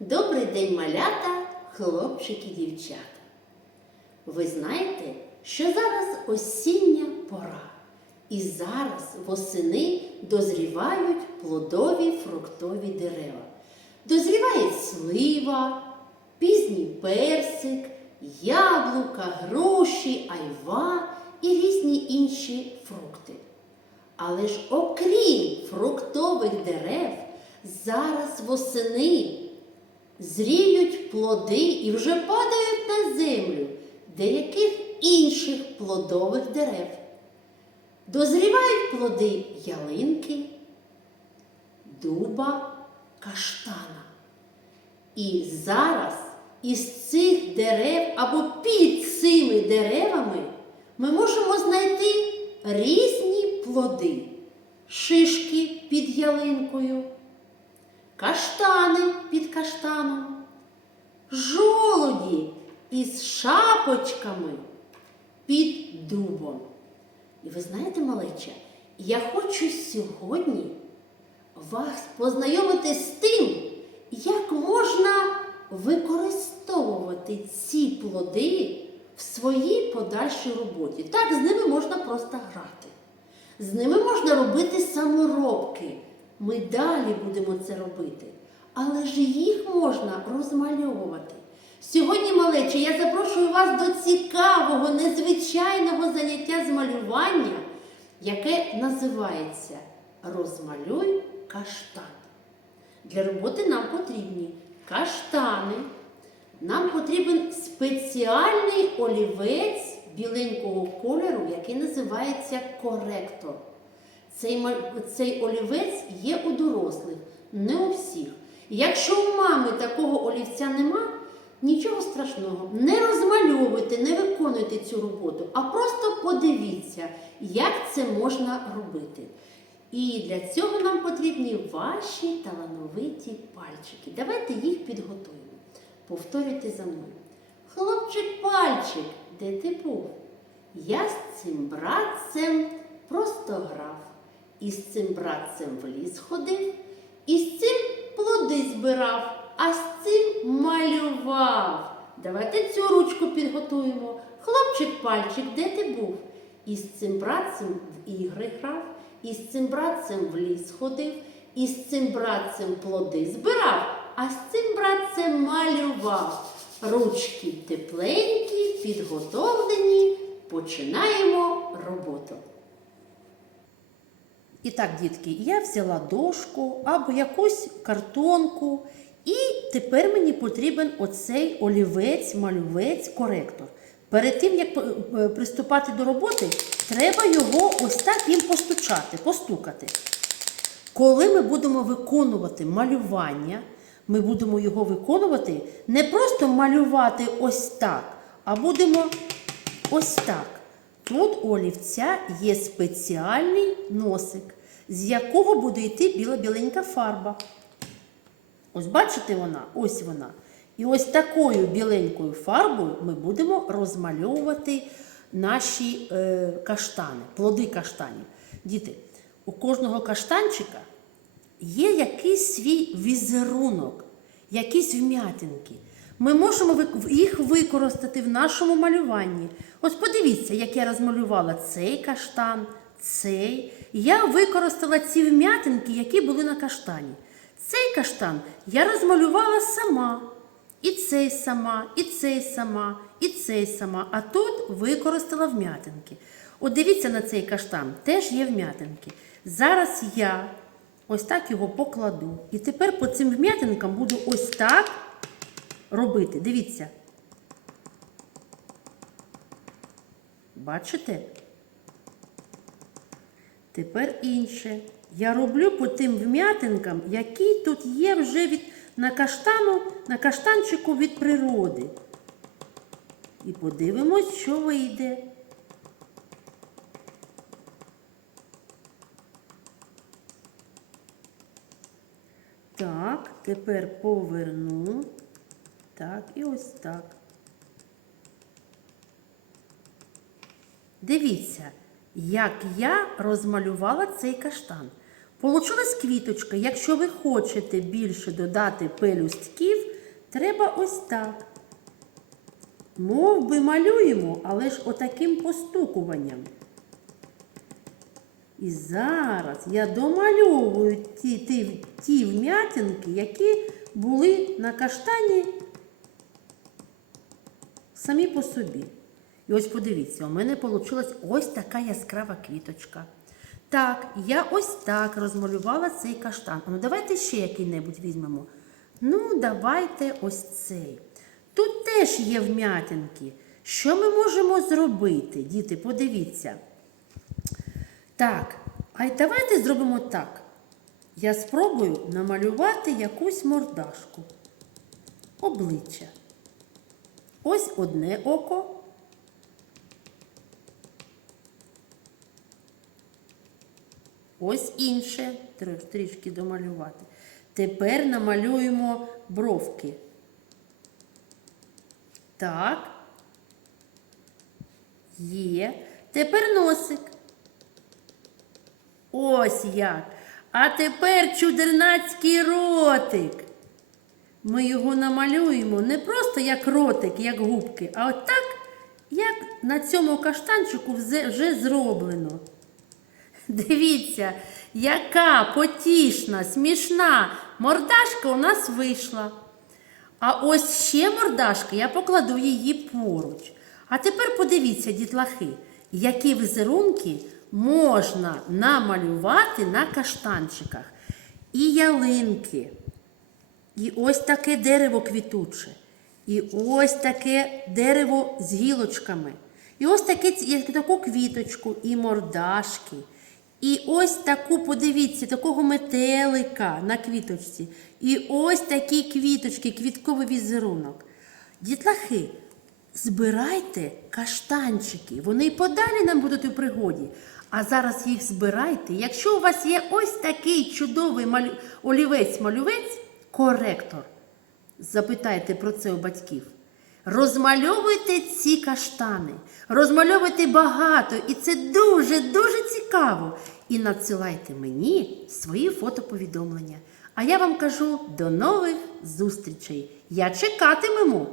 Добрий день, малята, хлопчики, дівчата. Ви знаєте, що зараз осіння пора, і зараз восени дозрівають плодові фруктові дерева. Дозріває слива, пізній персик, яблука, груші, айва і різні інші фрукти. Але ж окрім фруктових дерев, зараз восени зріють плоди і вже падають на землю деяких інших плодових дерев. Дозрівають плоди ялинки, дуба, каштана. І зараз із цих дерев або під цими деревами ми можемо знайти різні плоди, шишки під ялинкою, каштани під каштаном, жолуді із шапочками під дубом. І ви знаєте, малеча, я хочу сьогодні вас познайомити з тим, як можна використовувати ці плоди в своїй подальшій роботі. Так, з ними можна просто грати. З ними можна робити саморобки. Ми далі будемо це робити. Але ж їх можна розмальовувати. Сьогодні, малече, я запрошую вас до цікавого, незвичайного заняття з малювання, яке називається Розмалюй каштан. Для роботи нам потрібні каштани. Нам потрібен спеціальний олівець біленького кольору, який називається коректор. Цей, цей олівець є у дорослих, не у всіх. Якщо у мами такого олівця нема, нічого страшного, не розмальовуйте, не виконуйте цю роботу, а просто подивіться, як це можна робити. І для цього нам потрібні ваші талановиті пальчики. Давайте їх підготуємо. Повторюйте за мною. Хлопчик пальчик, де ти був? Я з цим братцем просто грав. І з цим братцем в ліс ходив, і з цим плоди збирав, а з цим малював. Давайте цю ручку підготуємо. Хлопчик пальчик, де ти був? І з цим братцем в ігри грав, і з цим братцем в ліс ходив, і з цим братцем плоди збирав, а з цим братцем малював. Ручки тепленькі, підготовлені. Починаємо роботу. І так, дітки, я взяла дошку або якусь картонку, і тепер мені потрібен оцей олівець, малювець, коректор. Перед тим, як е, приступати до роботи, треба його ось так їм постучати, постукати. Коли ми будемо виконувати малювання, ми будемо його виконувати не просто малювати ось так, а будемо ось так. Тут у олівця є спеціальний носик, з якого буде йти біла-біленька фарба. Ось бачите вона? Ось вона. І ось такою біленькою фарбою ми будемо розмальовувати наші е, каштани, плоди каштанів. Діти, у кожного каштанчика є якийсь свій візерунок, якісь вм'ятинки. Ми можемо їх використати в нашому малюванні. Ось подивіться, як я розмалювала цей каштан, цей. Я використала ці вм'ятинки, які були на каштані. Цей каштан я розмалювала сама. І цей сама, і цей сама, і цей сама. А тут використала вм'ятинки. От дивіться на цей каштан, теж є вм'ятинки. Зараз я ось так його покладу. І тепер по цим вм'ятинкам буду ось так робити. Дивіться. Бачите? Тепер інше. Я роблю по тим вм'ятинкам, які тут є вже від, на каштану, на каштанчику від природи. І подивимось, що вийде. Так, тепер поверну. Так, і ось так. Дивіться, як я розмалювала цей каштан. Получилась квіточка. Якщо ви хочете більше додати пелюстків, треба ось так. Мов би малюємо, але ж отаким постукуванням. І зараз я домальовую ті, ті, ті вм'ятинки, які були на каштані самі по собі. І ось подивіться, у мене вийшла ось така яскрава квіточка. Так, я ось так розмалювала цей каштан. Ну, давайте ще який-небудь візьмемо. Ну, давайте ось цей. Тут теж є вм'ятинки. Що ми можемо зробити, діти? Подивіться. Так, а й давайте зробимо так. Я спробую намалювати якусь мордашку. Обличчя. Ось одне око. Ось інше. Трішки домалювати. Тепер намалюємо бровки. Так. Є. Тепер носик. Ось як. А тепер чудернацький ротик. Ми його намалюємо не просто як ротик, як губки, а от так, як на цьому каштанчику вже зроблено. Дивіться, яка потішна, смішна мордашка у нас вийшла. А ось ще мордашка, я покладу її поруч. А тепер подивіться, дітлахи, які візерунки можна намалювати на каштанчиках. І ялинки, і ось таке дерево квітуче, і ось таке дерево з гілочками, і ось таке, таку квіточку, і мордашки. І ось таку, подивіться, такого метелика на квіточці. І ось такі квіточки, квітковий візерунок. Дітлахи, збирайте каштанчики, вони й подалі нам будуть у пригоді. А зараз їх збирайте. Якщо у вас є ось такий чудовий малю... олівець-малювець, коректор, запитайте про це у батьків. Розмальовуйте ці каштани, розмальовуйте багато, і це дуже-дуже цікаво. І надсилайте мені свої фотоповідомлення. А я вам кажу до нових зустрічей. Я чекатимемо.